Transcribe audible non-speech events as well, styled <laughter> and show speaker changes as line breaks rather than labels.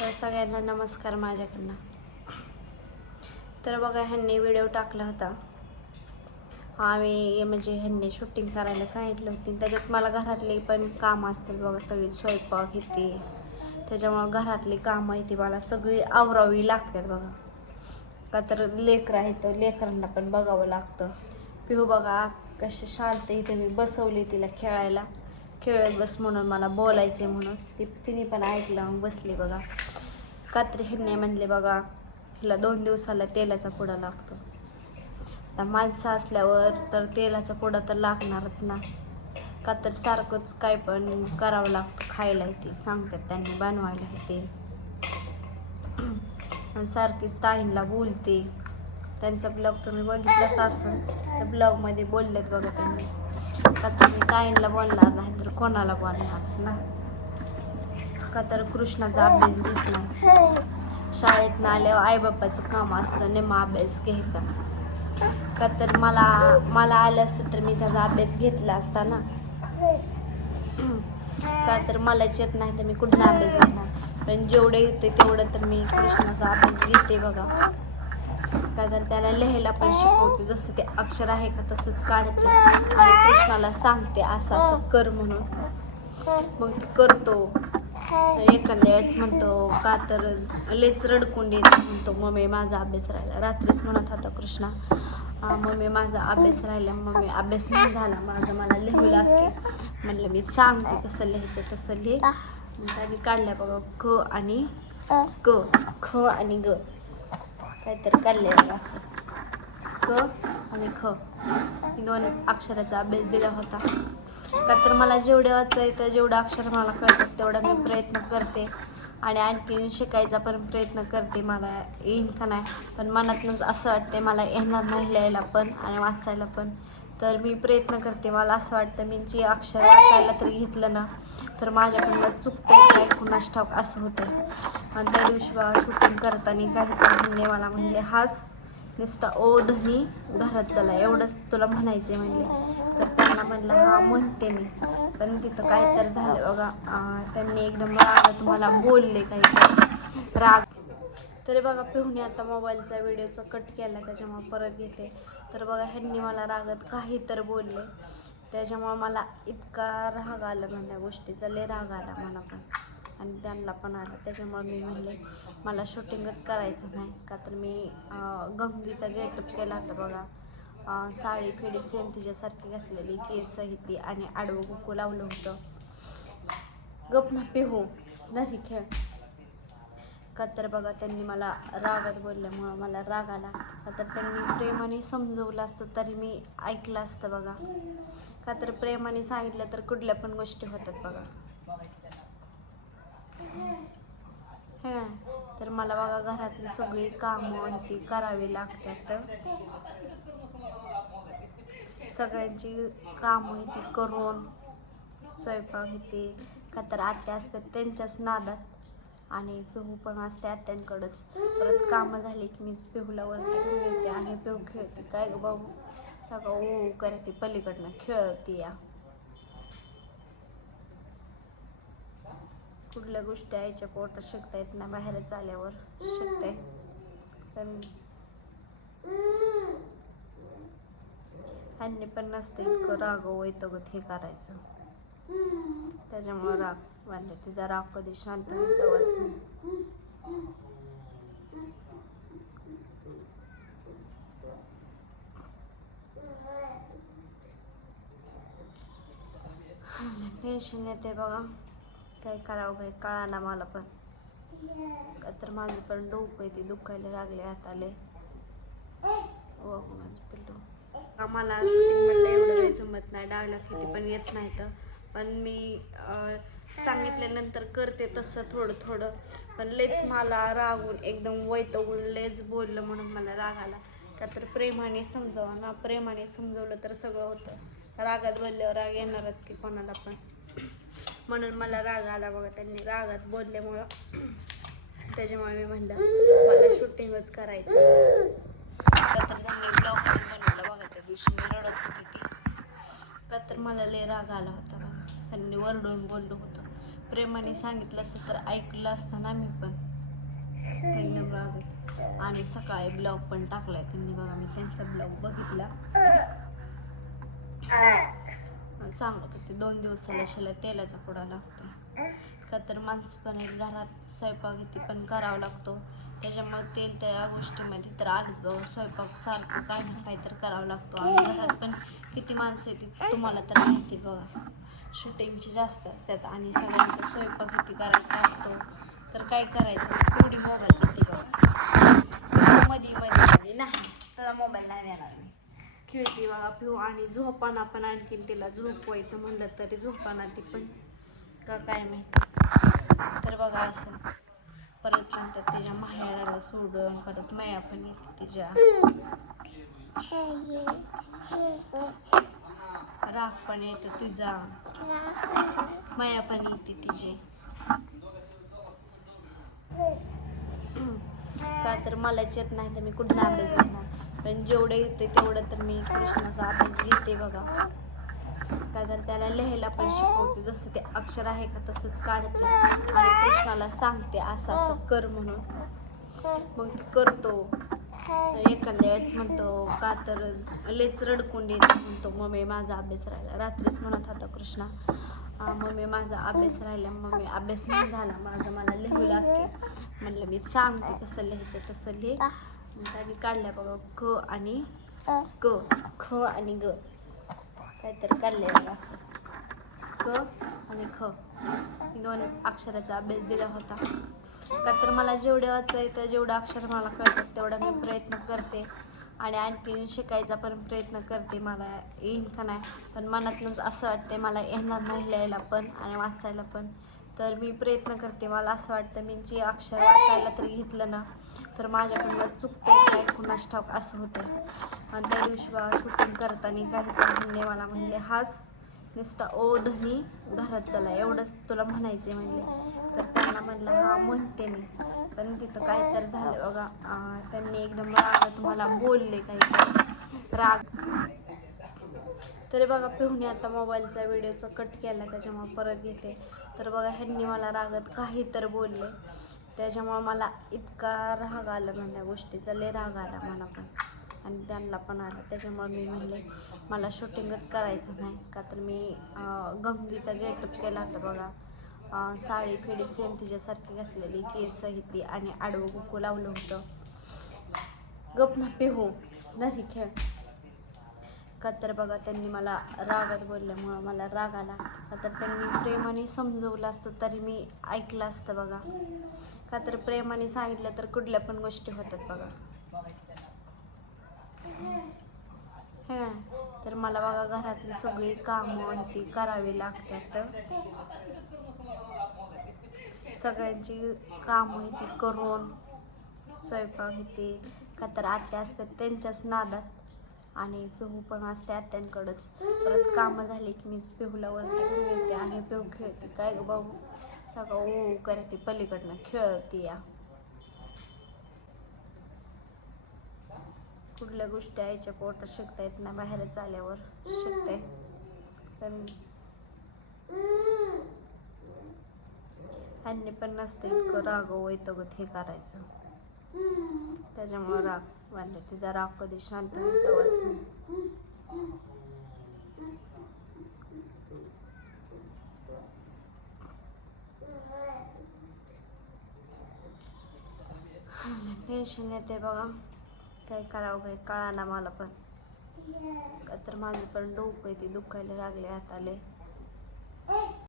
तर सगळ्यांना नमस्कार माझ्याकडनं. तर बघा ह्यांनी व्हिडिओ टाकला होता. आम्ही म्हणजे ह्यांनी शूटिंग करायला सांगितलं होती. त्याच्यात मला घरातले पण कामं असतील बघा सगळी स्वयंपाक येते त्याच्यामुळं घरातली कामं येते मला सगळी आवरावी लागतात बघा. का तर लेकरं आहेत तर लेकरांना पण बघावं लागतं. पिहू बघा कशी शांत इथे मी बसवली तिला खेळायला. खेळत बस म्हणून मला बोलायचे म्हणून. ती तिने पण ऐकलं मग बसली बघा. कात्री तर म्हणले बघा हिला दोन दिवसाला तेलाचा पुडा लागतो. आता माणसं असल्यावर तर तेलाचा पुडा तर लागणारच ना. का तर सारखंच काय पण करावं लागतं खायला ते सांगतात त्यांनी बनवायला ते सारखीच ताईंला बोलते. त्यांचा ब्लॉग तुम्ही बघितलाच असेल त्या ब्लॉगमध्ये बोललेत बघा त्यांनी. का तर मी ताईंला बोलणार नाही तर कोणाला बोलणार ना? का तर कृष्णाचा अभ्यास घेतला शाळेत आल्यावर आईबापाचं काम असतं नेमा अभ्यास घ्यायचा. का तर मला मला आलं असतं तर मी त्याचा अभ्यास घेतला असता ना? का तर मलाच येत नाही तर मी कुठला अभ्यास घेणार? पण जेवढं येते तेवढं तर मी कृष्णाचा अभ्यास घेते बघा. का त्याला लिहायला पण शिकवते. जसं ते अक्षर आहे का तसंच काढते आणि कृष्णाला सांगते असं असं कर म्हणून. मग करतो. एखाद्या वेळेस म्हणतो का तर लेच रडकून म्हणतो मम्मी माझा अभ्यास राहिला. रात्रीच म्हणत होता कृष्णा मम्मी माझा अभ्यास राहिला. मम्मी अभ्यास नाही झाला माझा मला लिहू लागते. म्हणलं मी सांगते कसं लिहायचं तसं लिह. मग काढल्या बघा क आणि क. ख आणि ग. काहीतरी काढलेलं असंच क आणि ख. हे दोन अक्षराचा अभ्यास दिला होता. का तर मला जेवढे वाचायचं जेवढं अक्षर मला कळतात तेवढा मी प्रयत्न करते. आणि आणखी शिकायचा पण प्रयत्न करते मला. येईन का नाही? पण मनातूनच असं वाटते मला येणार नाही लिहायला पण आणि वाचायला पण. तर मी प्रयत्न करते मला असं वाटतं मी जे अक्षर वाचायला तरी घेतलं ना तर माझ्याकडनं चुकते काय कुणास ठाऊक असं होतं आणि त्या दिवशी बाबा शूटिंग करताना काही म्हणले मला म्हणले हाच नुसता ओ धनी घरात चला एवढंच तुला म्हणायचे म्हणले. तर त्यांना म्हणलं हा म्हणते मी पण तिथं काय तर झालं बघा. त्यांनी एकदम राग तुम्हाला बोलले काही राग तरी बघा पिहुने आता मोबाईलचा व्हिडिओचा कट केला त्याच्यामुळे परत घेते. तर बघा ह्यांनी मला रागत काही तर बोलले. त्याच्यामुळं मला इतका राग आला म्हणल्या गोष्टीचा लय राग आला मला पण. आणि त्यांना पण आला. त्याच्यामुळे मी म्हणले मला शूटिंगच करायचं नाही. का तर मी गंभीचा गेटअप केला होता बघा. साडी फिडी सेम तिच्यासारखी घातलेली केस ती आणि आडवं कुकू लावलं होतं. गप ना पिहू नाही खेळ. का तर बघा त्यांनी मला रागात बोलल्यामुळं मला राग आला. का तर त्यांनी प्रेमाने समजवलं असतं तरी मी ऐकलं असतं बघा. का तर प्रेमाने सांगितलं तर कुठल्या पण गोष्टी होतात बघा. हे तर मला बघा घरातली सगळी कामं ती करावी लागतात. सगळ्यांची कामं ती करून स्वयंपाक ते का तर आत्या असतात त्यांच्याच नादात. आणि पिहू पण असते आत्यांकडंच. परत कामं झाली की मीच पिहूला वरती घेऊन येते आणि पिहू खेळते. काय ग बाबू? का ओ करते पलीकडनं खेळते या. कुठल्या गोष्टी आईच्या पोटात शिकता येत नाही बाहेरच आल्यावर शिकते. पण पण नसते इतकं राग गं हे करायचं. त्याच्यामुळं राग. वाढले तुझा राग कधी शांत होईल टेन्शन येते बघा. काय करावं काय कळाना मला पण. का तर माझं पण डोकं आहे दुखायला लागले हाताले व माझं पिल्लू आम्हाला शूटिंग म्हणलं एवढं काही जमत नाही. डायलॉग किती पण येत नाही तर पण मी सांगितल्यानंतर करते तसं थोडं थोडं. पण लेच मला रागून एकदम वैतवून लेच बोललं म्हणून मला राग आला. का तर प्रेमाने समजावा ना प्रेमाने समजवलं तर सगळं होतं. रागात बोलल्यावर राग येणारच की कोणाला पण. म्हणून मला राग आला बघा त्यांनी रागात बोलल्यामुळं. त्याच्यामुळे मी म्हणलं मला शूटिंगच करायचं तर ब्लॉग बनवला बघा त्या दिवशी मी रडत होती ती. का तर मला लय राग आला होता त्यांनी वरडून बोललं होतं. प्रेमाने सांगितलं असतं तर ऐकलं असताना मी पण. एकदम रागत आणि सकाळी ब्लॉग पण टाकलाय त्यांनी बघा मी त्यांचा ब्लॉग बघितला. सांगत होते दोन दिवसाला शिला तेलाचा पुडा लागतो का तर माणसं पण घरात स्वयंपाक इथे पण करावा लागतो. त्याच्यामुळे तेल त्या गोष्टीमध्ये तर आलीच बघा स्वयंपाक सारखं काही ना काही तर करावं लागतो. आणि घरात पण किती माणसं येते तुम्हाला तर माहिती आहे बघा. शूटिंगची जास्त असतात आणि सगळ्यांचा स्वयंपाक किती करायचा असतो तर काय करायचं? तेवढी मोबाईल किती बघा. मध्ये मध्ये मध्ये नाही. त्याचा मोबाईल नाही देणार मी. खेळते बघा पिऊ आणि झोपाना पण आणखीन तिला झोपवायचं म्हणलं तरी झोपाना ती पण. का काय माहिती? तर बघा असं. परत नंतर तिच्या माहेराला सोडून परत माया पण येते तिच्या. <laughs> राग पण येतो तुझा. माया पण येते तिची का तर मलाच येत नाही तर मी कुठला अभ्यास घेणार पण जेवढं येते तेवढं तर मी कृष्णाचा अभ्यास घेते बघा. का तर त्याला लिहायला पण शिकवते. जसं ते अक्षर आहे का तसंच काढते आणि कृष्णाला सांगते असं असं कर म्हणून. मग करतो. करतो एखाद्या वेळेस म्हणतो का तर लेच रडकुंडी म्हणतो मम्मी माझा अभ्यास राहिला. रात्रीच म्हणत होता कृष्णा मम्मी माझा अभ्यास राहिला मम्मी अभ्यास नाही झाला माझा मला लिहू लागते. म्हणलं मी सांगते कसं लिहायचं तसं लिह. मग काढल्या बघा क आणि क ख आणि ग. काहीतरी काढले बघा असं. क आणि ख. दोन अक्षराचा अभ्यास दिला होता. का तर मला जेवढे वाचायचं येतं जेवढं अक्षर मला कळतात तेवढा मी प्रयत्न करते. आणि आणखी शिकायचा पण प्रयत्न करते मला. येईन का नाही? पण मनातूनच असं वाटते मला येणार नाही लिहायला पण आणि वाचायला पण. तर मी प्रयत्न करते. मला असं वाटतं मी जे अक्षर वाचायला तरी घेतलं ना तर माझ्याकडनं चुकते काय? कुणास ठाऊक? असं होतं आणि त्या दिवशी बघा शूटिंग करताना काही म्हणले मला म्हणले हाच नुसता ओ धनी घरात चला एवढंच तुला म्हणायचे म्हणले तर त्यांना म्हणलं हा म्हणते मी. पण तिथं काय तर झालं बघा. त्यांनी एकदम रागात मला बोलले काही. राग. तरी बघा पिहुने आता मोबाईलचा व्हिडिओचा कट केला त्याच्यामुळे परत घेते तर बघा ह्यांनी मला रागत काही तर बोलले. त्याच्यामुळे मला इतका राग आला म्हणल्या गोष्टीचा. लय राग आला मला पण. आणि त्यांना पण आला. त्याच्यामुळे मी म्हणले मला शूटिंगच करायचं नाही. का तर मी अं, गंगीचा गेटअप केला होता बघा. साडी फिडी सेम तिच्यासारखी घातलेली केस ती आणि आडवं कुकू लावलं होतं. गप ना पिहू हो, नाही खेळ. का तर बघा त्यांनी मला रागात बोलल्यामुळं मला राग आला. का तर त्यांनी प्रेमाने समजवलं असतं तरी मी ऐकलं असतं बघा. का तर प्रेमाने सांगितलं तर कुठल्या पण गोष्टी होतात बघा. है ना? तर मला बघा घरातली सगळी कामं ती करावी लागतात. सगळ्यांची कामं ती करून स्वयंपाक येते का तर आत्या असतात त्यांच्याच नादात आणि पिहू पण असते आत्यांकडंच. परत कामं झाली की मीच पिहूला वरती घेऊन येते आणि पिहू खेळते. काय गं बाबू? सगळं ओ करते पलीकडनं खेळते या. कुठल्या गोष्टी आईच्या पोटात शिकता येत नाही बाहेरच आल्यावर शिकते. पण ह्यांनी पण नसते इतकं राग वैतगत हे करायचं. त्याच्यामुळं राग वाढला. तिचा राग कधी शांत होईल तेव्हाच टेन्शन येते बघा. काय करावं काय कळाना मला पण. का तर माझं पण डोकं आहे ते दुखायला लागले हाताले